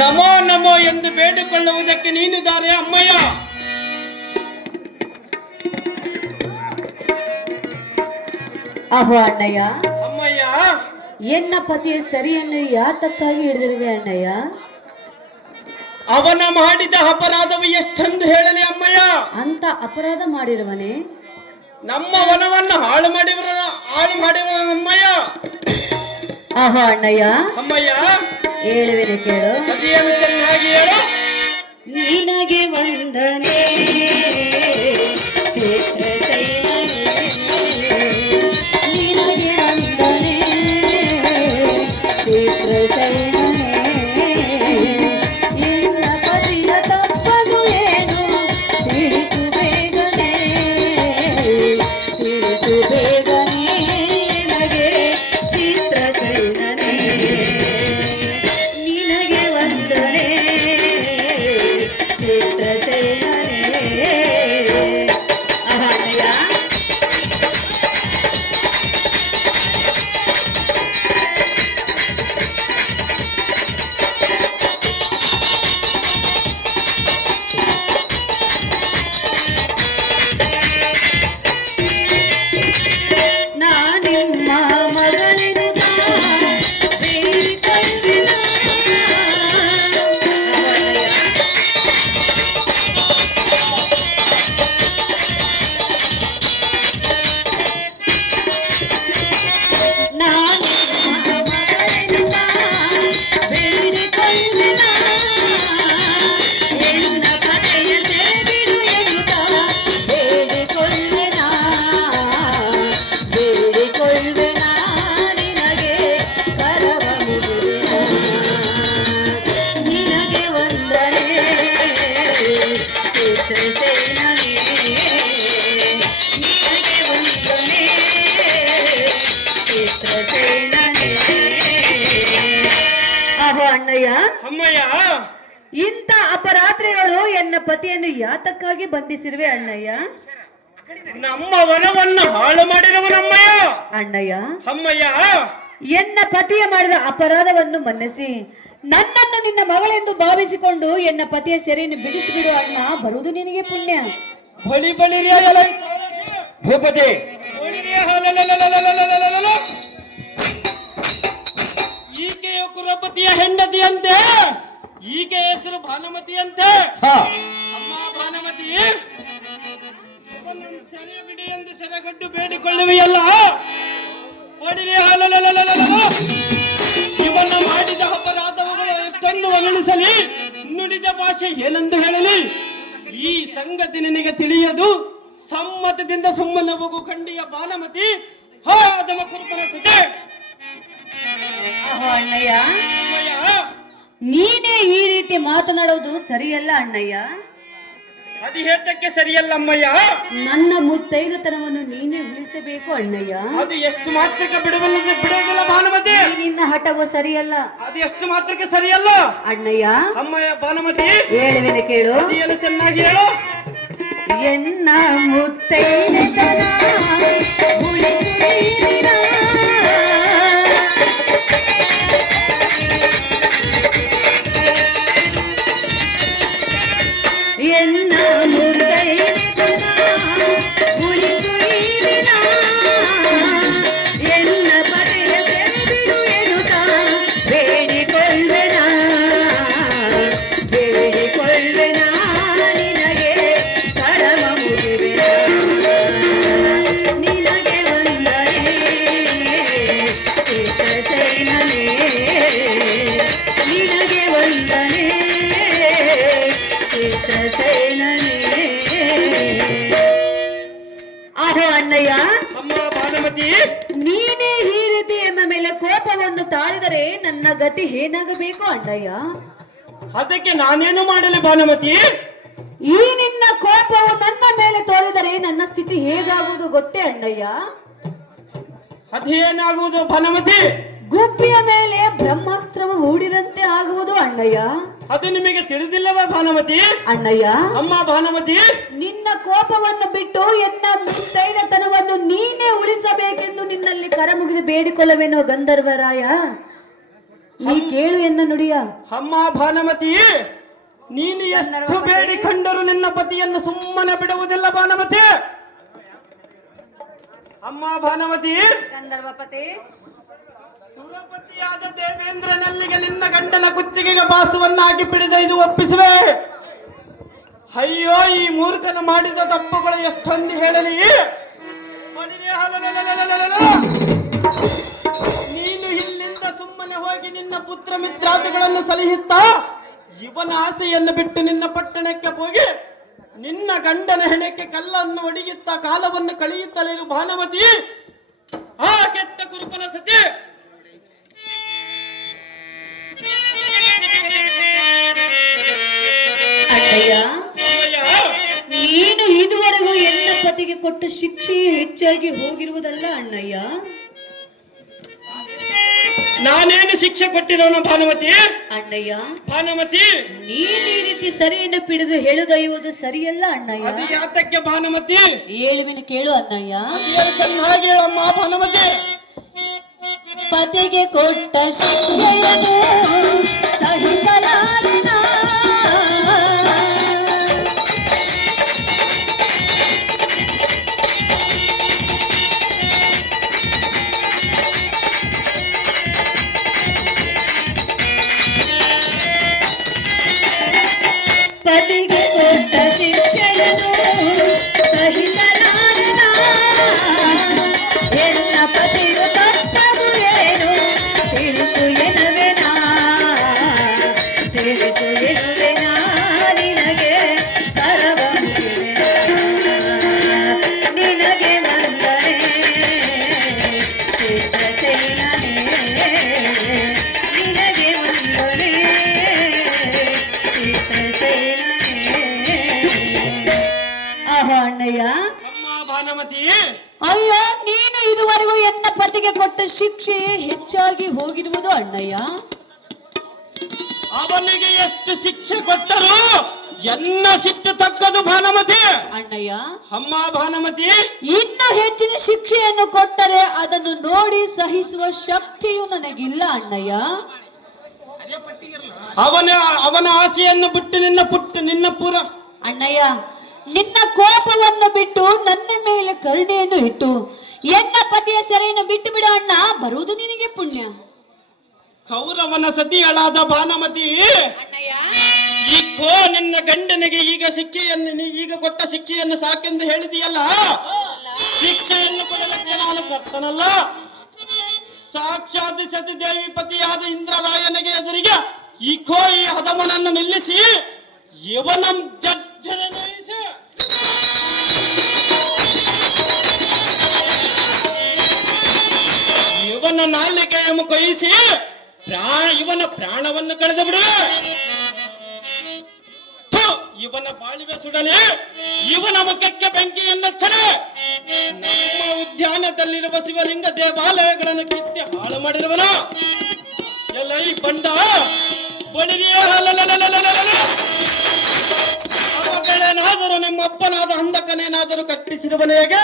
ನಮೋ ನಮೋ ಎಂದು ಬೇಡಿಕೊಳ್ಳುವುದಕ್ಕೆ ನೀನು ದಾರೆ ಅಮ್ಮಯ್ಯ. ಆಹೋ ಅಣ್ಣಯ್ಯ. ಅಮ್ಮಯ್ಯ, ಎನ್ನ ಪತಿಯ ಸರಿಯನ್ನು ಯಾತಕ್ಕಾಗಿ ಹಿಡಿದಿರುವೆ ಅಣ್ಣಯ್ಯ? ಅವನ ಮಾಡಿದ ಅಪರಾಧವು ಎಷ್ಟೆಂದು ಹೇಳಲಿ ಅಮ್ಮಯ್ಯ? ಅಂತ ಅಪರಾಧ ಮಾಡಿರುವನೆ? ನಮ್ಮ ವನವನ್ನು ಹಾಳು ಮಾಡಿವರ ಅಮ್ಮಯ್ಯ. ಆಹೋ ಅಣ್ಣಯ್ಯ. ಅಮ್ಮಯ್ಯ, ಹೇಳುವೆನೆ ಕೇಳು. ಅದೇನು ಚೆನ್ನಾಗಿ ಹೇಳು. ನಿನಗೆ ವಂದನೆ ಅಮ್ಮಯ್ಯ, ಇಂಥ ಅಪರಾತ್ರಿಗಳು ಎನ್ನ ಪತಿಯನ್ನು ಯಾತಕ್ಕಾಗಿ ಬಂಧಿಸಿರುವೆ ಅಣ್ಣಯ್ಯ? ನಮ್ಮ ವನವನ್ನು ಹಾಳು ಮಾಡಿರುವನಮ್ಮಯ್ಯ. ಅಣ್ಣಯ್ಯ, ಅಮ್ಮಯ್ಯ, ಎನ್ನ ಪತಿಯ ಮಾಡಿದ ಅಪರಾಧವನ್ನು ಮನ್ನಿಸಿ ನನ್ನನ್ನು ನಿನ್ನ ಮಗಳೆಂದು ಭಾವಿಸಿಕೊಂಡು ಎನ್ನ ಪತಿಯ ಸೆರೆಯನ್ನು ಬಿಡಿಸಿಬಿಡು ಅಣ್ಣ. ಬರುವುದು ನಿನಗೆ ಪುಣ್ಯ. ಬಳಿ ಬಳಿ ಭೂಪತಿ, ಈಕೆಯ ಕುಲಪತಿಯ ಹೆಂಡತಿಯಂತೆ, ಈಕೆ ಹೆಸರು ಭಾನುಮತಿಯಂತೆ. ಅಮ್ಮ ಭಾನುಮತಿ, ಸೆರೆ ಬಿಡಿ ಎಂದು ಸೆರೆಗಟ್ಟು ಬೇಡಿಕೊಳ್ಳುವೆಯಲ್ಲ. ಇವನ್ನ ಮಾಡಿದ ಅಪರಾಧಗಳು ಎಷ್ಟೊಂದು ವರ್ಣಿಸಲಿ, ನುಡಿದ ಭಾಷೆ ಏನೆಂದು ಹೇಳಲಿ? ಈ ಸಂಗತಿ ನಿನಗೆ ತಿಳಿಯದು. ಸಮ್ಮತದಿಂದ ಸುಮ್ಮನೆ ಹೋಗು ಖಂಡಿಯ ಭಾನುಮತಿ. ಹಾದಮ ಕುರುಪನ ಸುದ್ದಿ. ಅಣ್ಣಯ್ಯ, ನೀನೇ ಈ ರೀತಿ ಮಾತನಾಡುವುದು ಸರಿಯಲ್ಲ ಅಣ್ಣಯ್ಯ. ಅದು ಹೇತಕ್ಕೆ ಸರಿಯಲ್ಲ ಅಮ್ಮಯ್ಯ? ನನ್ನ ಮುತ್ತೈದತನವನ್ನು ನೀನೇ ಉಳಿಸಬೇಕು ಅಣ್ಣಯ್ಯ. ಅದು ಎಷ್ಟು ಮಾತ್ರಕ್ಕೆ ಬಿಡುವುದಿಲ್ಲ ಭಾನುಮತಿ. ನಿನ್ನ ಹಠವು ಸರಿಯಲ್ಲ. ಅದು ಎಷ್ಟು ಮಾತ್ರಕ್ಕೆ ಸರಿಯಲ್ಲ ಅಣ್ಣಯ್ಯ. ಅಮ್ಮಯ್ಯ ಭಾನುಮತಿ, ಹೇಳುವೆನೆ ಕೇಳು. ಏನು ಚೆನ್ನಾಗಿ ಹೇಳು. ಎನ್ನ ಮುತ್ತೈದತನ ಎನ್ನ ಮುತ್ತೈದತನ ಉಳಿಸುಯಿರಿನ, ಎನ್ನ ಪತಿಯ ಸೆರೆಬಿಡು ಎನ್ನುತ್ತ ಬೇಡಿಕೊಳ್ಳೆನ ನಿನಗೆ ಕರವ ಮುಗಿವೆನ. ನಿನಗೆ ವಂದನೆ ಚಿತ್ರಸೇನನೇ, ನಿನಗೆ ವಂದನೆ ಚಿತ್ರಸೇನನೇ. ಆಹೋ ಅಣ್ಣಯ್ಯ. ಅಮ್ಮ ಭಾನುಮತಿ, ನೀನೇ ಈ ರೀತಿ ಎಮ್ಮ ಮೇಲೆ ಕೋಪವನ್ನು ತಾಳಿದರೆ ನನ್ನ ಗತಿ ಏನಾಗಬೇಕು ಅಣ್ಣಯ್ಯ? ಅದಕ್ಕೆ ನಾನೇನು ಮಾಡಲಿ ಭಾನುಮತಿ? ಈ ನಿನ್ನ ಕೋಪವು ನನ್ನ ಮೇಲೆ ತೋರಿದರೆ ನನ್ನ ಸ್ಥಿತಿ ಹೇಗಾಗುವುದು ಗೊತ್ತೇ ಅಣ್ಣಯ್ಯ? ಅದೇನಾಗುವುದು ಭಾನುಮತಿ? ಗುಬ್ಬಿಯ ಮೇಲೆ ಬ್ರಹ್ಮಾಸ್ತ್ರವು ಹೂಡಿದಂತೆ ಆಗುವುದು ಅಣ್ಣಯ್ಯ. ಅದು ನಿಮಗೆ ತಿಳಿದಿಲ್ಲವೇ ಭಾನುಮತಿ? ಅಣ್ಣಯ್ಯ, ಅಮ್ಮ ಭಾನುಮತಿ, ನಿನ್ನ ಕೋಪವನ್ನು ಬಿಟ್ಟು ಎನ್ನ ಮುತ್ತೈದತನವನ್ನು ನೀನೇ ಉಳಿಸಬೇಕೆಂದು ನಿನ್ನಲ್ಲಿ ಕರಮುಗಿದು ಬೇಡಿಕೊಳ್ಳವೆನ್ನುವ ಗಂಧರ್ವರಾಯ, ನೀ ಕೇಳು ಎನ್ನ ನುಡಿಯ. ಅಮ್ಮ ಭಾನುಮತಿ, ನೀನು ಎಷ್ಟು ಬೇಡಿಕೊಂಡರೂ ನಿನ್ನ ಪತಿಯನ್ನು ಸುಮ್ಮನೆ ಬಿಡುವುದಿಲ್ಲ ಭಾನುಮತಿ. ಅಮ್ಮ ಭಾನುಮತಿ, ಗಂಧರ್ವಪತಿ, ಸುರಪತಿಯಾದ ದೇವೇಂದ್ರನಲ್ಲಿಗೆ ನಿನ್ನ ಗಂಡನ ಕುತ್ತಿಗೆಗೆ ಬಾಸುವನ್ನಾಗಿ ಪಿಡಿದೈದು ಒಪ್ಪಿಸುವೆ. ಅಯ್ಯೋ, ಈ ಮೂರ್ಖನ ಮಾಡಿದ ತಪ್ಪುಗಳು ಎಷ್ಟೊಂದು ಹೇಳಲಿ. ನೀನು ಇಲ್ಲಿಂದ ಸುಮ್ಮನೆ ಹೋಗಿ ನಿನ್ನ ಪುತ್ರ ಮಿತ್ರಾದಿಗಳನ್ನು ಸಲಹಿಸ್ತಾ ಇವನ ಆಸೆಯನ್ನು ಬಿಟ್ಟು ನಿನ್ನ ಪಟ್ಟಣಕ್ಕೆ ಹೋಗಿ ನಿನ್ನ ಗಂಡನ ಹೆಣಕ್ಕೆ ಕಲ್ಲನ್ನು ಒಡೆಯುತ್ತ ಕಾಲವನ್ನು ಕಳೆಯುತ್ತಲಿರು ಭಾನುಮತಿ. ಆ ಕೆಟ್ಟ ಕುರುಪನ ಸತಿ ಅಣ್ಣಯ್ಯ, ನೀನು ಇದುವರೆಗೂ ಎನ್ನ ಪತಿಗೆ ಕೊಟ್ಟ ಶಿಕ್ಷೆಯೇ ಹೆಚ್ಚಾಗಿ ಹೋಗಿರುವುದಲ್ಲ ಅಣ್ಣಯ್ಯ. ನಾನೇನು ಶಿಕ್ಷೆ ಕೊಟ್ಟಿರೋಣ ಭಾನುಮತಿ? ಅಣ್ಣಯ್ಯ, ಭಾನುಮತಿ, ನೀನು ಈ ರೀತಿ ಸರಿಯನ್ನು ಪಿಡಿದು ಹೇಳುದೊಯ್ಯುವುದು ಸರಿಯಲ್ಲ ಅಣ್ಣಯ್ಯ. ಅದು ಯಾತಕ್ಕೆ ಭಾನುಮತಿ? ಹೇಳುವಿನ ಕೇಳು ಅಣ್ಣಯ್ಯ. ಅದೇನು ಚೆನ್ನಾಗಿ ಹೇಳಮ್ಮ ಭಾನುಮತಿ. ಪತಿಗೆ ಕೊಟ್ಟ ಶಿಕ್ಷೆಯನ್ನು ಸಹಿಸಲಾರೆನ. ಪತಿಗೆ ಕೊಟ್ಟ ಶಿಕ್ಷೆಯನ್ನು ಸಹಿಸಲಾರೆನ. ಎನ್ನ ಪತಿಯು ತಪ್ಪದು ಏನು ತಿಳಿಸು ಎನ್ನುವೆನಾ, ತಿಳಿಸು ಎನ್ನುವೆನಾ ನಿನಗೆ ಕರವಂದಿರುವೆನಾ, ನಿನಗೆ ವಂದನೆ ಚಿತ್ರಸೇನನೇ, ನಿನಗೆ ವಂದನೆ ಚಿತ್ರಸೇನನೇ. ಆಹಾ ಅಣ್ಣಯ್ಯ, ಅಮ್ಮ ಭಾನುಮತಿ, ಅಯ್ಯೋ, ನೀನು ಇದುವರೆಗೂ ಎನ್ನ ಪತಿಗೆ ಕೊಟ್ಟ ಶಿಕ್ಷೆಯೇ ಹೆಚ್ಚಾಗಿ ಹೋಗಿರುವುದು ಅಣ್ಣಯ್ಯ. ಅವನಿಗೆ ಎಷ್ಟು ಶಿಕ್ಷೆ ಕೊಟ್ಟರು ಎನ್ನ ಸಿಟ್ಟು ತಕ್ಕದು ಭಾನುಮತಿ. ಅಣ್ಣಯ್ಯ, ಅಮ್ಮ ಭಾನುಮತಿ, ಇನ್ನು ಹೆಚ್ಚಿನ ಶಿಕ್ಷೆಯನ್ನು ಕೊಟ್ಟರೆ ಅದನ್ನು ನೋಡಿ ಸಹಿಸುವ ಶಕ್ತಿಯು ನನಗಿಲ್ಲ ಅಣ್ಣಯ್ಯ. ಅವನ ಆಸೆಯನ್ನು ಬಿಟ್ಟು ನಿನ್ನ ಪುರ ಅಣ್ಣಯ್ಯ, ನಿನ್ನ ಕೋಪವನ್ನು ಬಿಟ್ಟು ನನ್ನ ಮೇಲೆ ಕರುಣೆಯನ್ನು ಇಟ್ಟು ಎನ್ನ ಪತಿಯ ಸೆರೆಯನ್ನು ಬಿಟ್ಟು ಬಿಡ ಅಣ್ಣ, ಬರುವುದು ನಿನಗೆ ಪುಣ್ಯ. ಕೌರವನ ಸತಿಯಳಾದ ಭಾನುಮತಿ, ಅಣ್ಣಯ್ಯ, ನಿನ್ನ ಗಂಡನಿಗೆ ಈಗ ಕೊಟ್ಟ ಶಿಕ್ಷೆಯನ್ನು ಸಾಕೆಂದು ಹೇಳಿದೆಯಲ್ಲ, ಶಿಕ್ಷೆಯನ್ನು ಕೊಡಲಿಕ್ಕೆ ನಾನು ಕರ್ತನಲ್ಲ. ಸಾಕ್ಷಾತ್ ಸತಿದೇವಿ ಪತಿಯಾದ ಇಂದ್ರರಾಯನಿಗೆ ಎದುರಿಗೆ ಈ ಹದಮನನ್ನು ನಿಲ್ಲಿಸಿ ಇವನ ಇವನ ನಾಲಿಗೆಯನ್ನು ಕೊಯಿಸಿ ಇವನ ಪ್ರಾಣವನ್ನು ಕಳೆದು ಬಿಡುವೆ. ಇವನ ಬಾಳಿವೆ ಸುಡಲೆ, ಇವನ ಮುಖಕ್ಕೆ ಬೆಂಕಿಯನ್ನು ಹಚ್ಚಲೆ. ನಮ್ಮ ಉದ್ಯಾನದಲ್ಲಿರುವ ಶಿವಲಿಂಗ ದೇವಾಲಯಗಳನ್ನು ಕಿತ್ತಿ ಹಾಳು ಮಾಡಿರುವನ ಎಲ್ಲ ಈ ಬಂಡ ಅವುಗಳೇನಾದರೂ ನಿಮ್ಮಪ್ಪನಾದ ಅಂಧಕನೇನಾದರೂ ಕಟ್ಟಿಸಿರುವನ ಹೇಗೆ?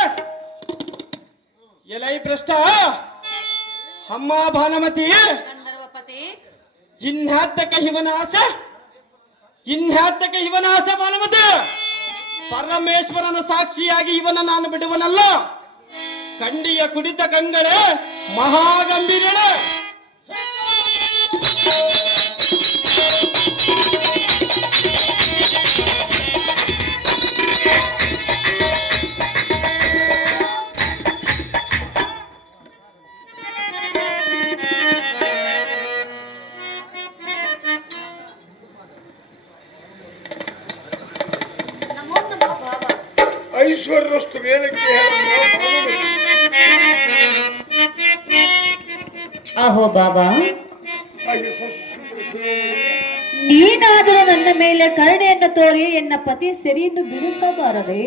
ಎಲೈ ಭ್ರಷ್ಟ ಅಮ್ಮ ಭಾನುಮತಿ, ಇನ್ಯಾತಕ್ಕೆ ಇವನ ಆಸೆ ಭಾನುಮತಿ? ಪರಮೇಶ್ವರನ ಸಾಕ್ಷಿಯಾಗಿ ಇವನ ನಾನು ಬಿಡುವನಲ್ಲ. ಕಂಡಿಯ ಕುಡಿತ ಕಂಗಳೆ ಮಹಾಗಂಭೀರಳೆ. ಐಶ್ವರ್ಯಷ್ಟು ಮೇಲಕ್ಕೆ ಅಹೋ ಬಾಬಾ, ನೀನಾದರೂ ನನ್ನ ಮೇಲೆ ಕರುಣೆಯನ್ನು ತೋರಿ ಎನ್ನ ಪತಿ ಸೆರೆಯನ್ನು ಬಿಡಿಸಬಾರದೆ?